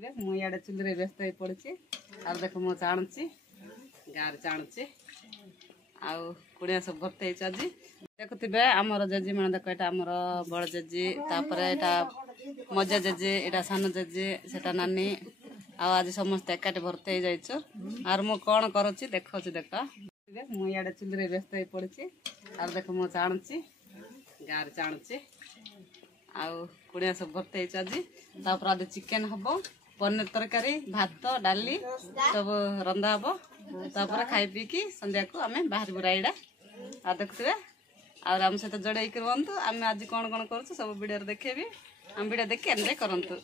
मुझे चुल्ली व्यस्त हो पड़ी आ देख मु चाणुची गाँव चाणुची आड़िया सब भर्ती आज देखुवे आमर जेजी मैंने देख यहाँ आमर बड़ जेजी यहाँ मजा जेजी यहाँ सान जेजी सेटा नानी आज समस्त एकाठी भर्ती हो जाइछु आर मु कौन करुच्ची देखा देख मुझे चुल्ली व्यस्त हो पड़ी आ देख मु चाणुची गाँव चाणुची आड़िया सब भर्ती आज आज चिकेन हम पनीर तरकारी भात डाली सब रंधा हम तापर खाई पीकी संध्या को आम बाहर रायड़ा आ देखुए आम सहित जोड़े रुहतु आम आज कौन कौन कर सब वीडियो देखेबी आम वीडियो देखिए एंजॉय करंतु।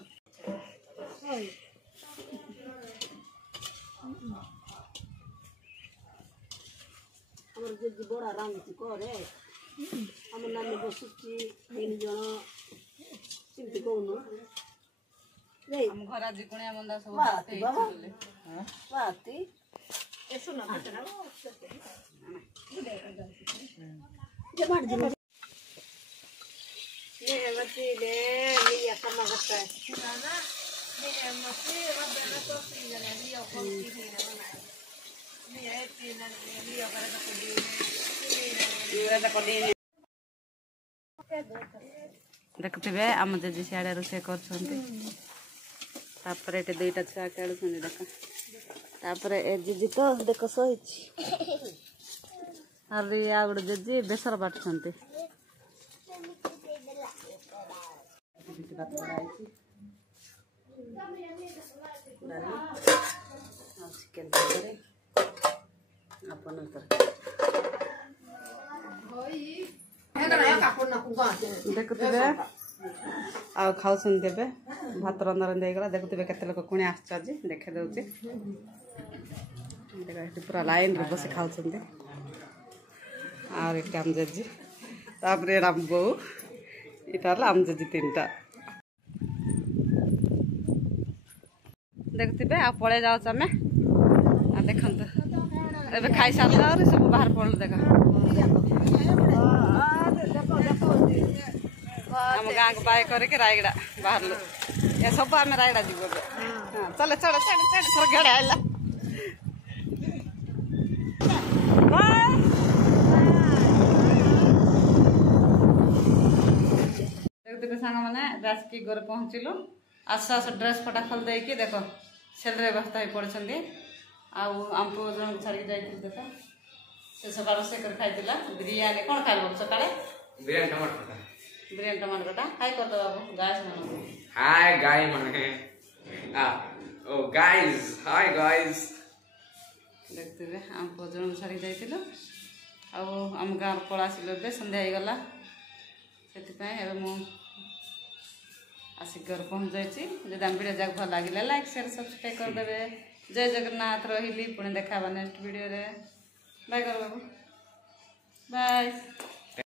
बड़ा रांधुची करे आम नानी बसुची 3 जन चिंती कौन हम घर आज कुणिया बंदा सब बाती बाती ए सुन केतना ये बात दे ये मती ले लिया कमा करता है ना ये मती रबना तो 3 जने लिया कौन की ना बना ये 3 जने लिया करे तो कोडी देखुवे आम जेजी सियाड़े रोषे कर दुईटा छुआ खेलुं देख तापर ए जेजी तो देख शही आ गोटे जेजी बेसर बाटुं चिकेन तरकारी देखुवे आ खाऊन देवे भात रंधा रंधा होगा देखुवे केते लोक कुणी आस देखे दौचे पूरा लाइन रे बस खाऊं आम जेजी तापर आम बो यहाँ आम जेजी 3टा देखुवे आ पड़े जाऊँ आम देखु ए खाई सारे सब बाहर पड़ल देख आम गाँ को बाय करके रायगड़ा बाहर ये सब आम रायगड़ा जीव चले चढ़ चढ़ चढ़ थोड़ा घेड़ा आइला देखते सांग मैंने राजकी घर पहुँचलु आस आस ड्रेस पटा खोल देकी देख सेल व्यवस्था हो पड़े आम पुओ जन छाड़ी जाइए देख से सब रोषे कर खाई बिरियानी कौन खाइल सका बिरियानी टमाटर कटा हाय कर दो बाबू गाइस मानो हाय गाय माने ओ गाइस हाय गाइस देखते आम भोजन छाड़ी जाइए आम गाँव पलासिल सन्ध्या हो गला से मु आसिक घर पहुँच जाइए जब आम वीडियो जाक भल लगे लाइक शेयर सब्सक्राइब करदे। जय जगन्नाथ रही पुणी देखा नेक्स्ट वीडियो रे बाय कर बाबू बाय।